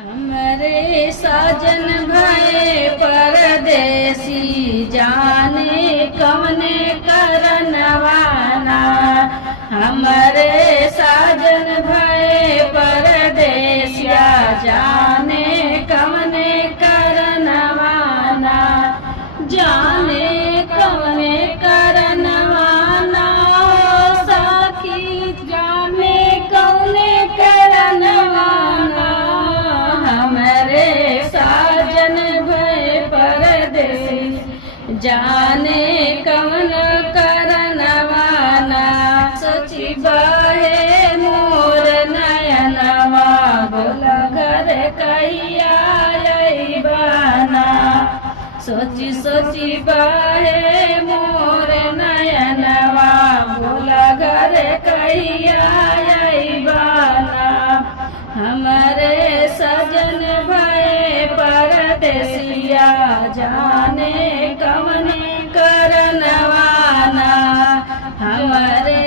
हमरे साजन भये परदेसी जाने कवने करनवाना। हमरे साजन भये परदेसिया जाने कवने करनवाना। जाने कवने करनवाना सखी जाने कवने करनवाना। हमरे साजन भये परदेसी जाने कवन करनवाना। सोची बहे मोर नयनवा बोला घर कहिया अइबाना। सोची सोची बहे मोर नयनवा बोला घर कहिया अइबाना। हमरे सजन भये परदेसिया जाने कवने करनवाना। हमरे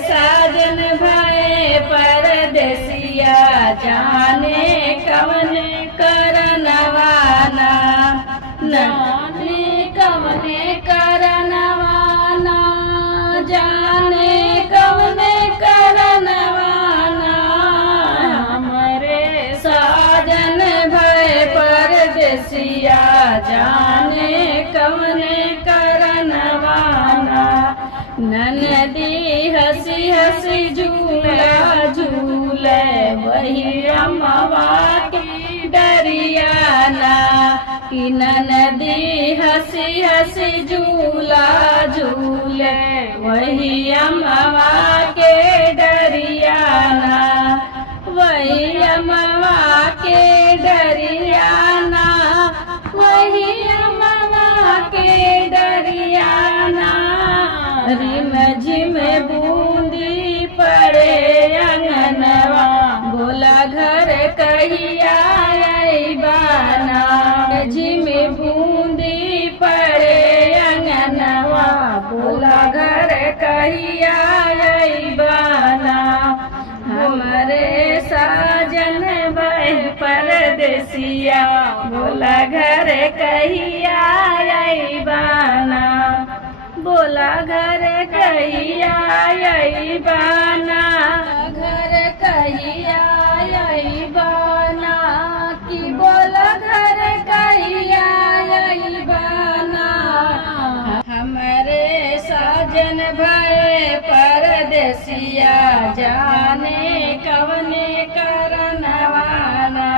साजन भये परदेसिया जाने कवने करनवाना। जाने कवने करनवाना जाने कवने करनवाना। हमरे साजन भये परदेसिया जाने कवने करनवाना। ननदी हंसी हंसी झूला झूले वही अम्मवा की डरियाना। कि ननदी हंसी हंसी झूला झूले वही अम्मवा के डरियाना। वही अम्मवा के डरियाना वही अम्मवा के डरियाना। रिम झिम बूंदी पड़े अंगनवा बोला घर कहिया अइबाना। झिम बूंदी पड़े अंगनवा बोला घर कहिया अइबाना। हमरे साजन भये परदेसिया बोला घर कहिया अइबाना। बोला घर कहिया अइबाना। घर कहिया अइबाना कि बोला घर कहिया अइबाना। हमरे साजन भये परदेसिया जाने कवने करनवाना।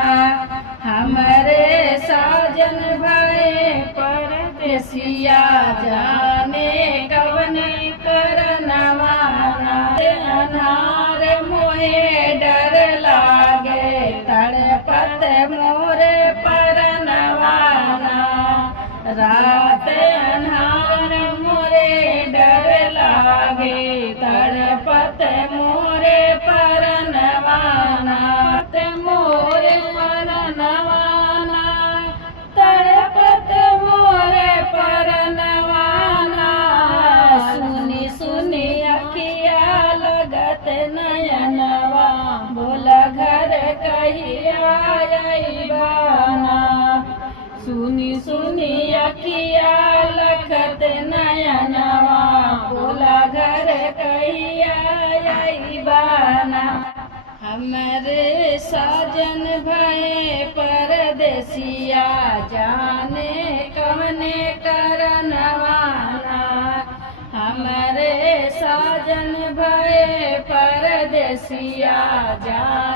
हमरे साजन भये परदेसिया जाने कवने करनवाना। अनार मोहे डर लागे तड़पत मोरे परनवाना। रात अन्हार मोरे डर लागे तड़पत मोरे परनवाना। मोरे परनवाना तड़पत मोरे परनवाना। सुनी सुनी अखिया लगत नयनवा बोला घर कहिया अइबाना। सुनी सुनी अखिया लगत नयनवा बोला घर कहिया अइबाना। हमरे साजन भये परदेसिया जाने कवने करनवाना। हमरे साजन भये परदेसिया जाने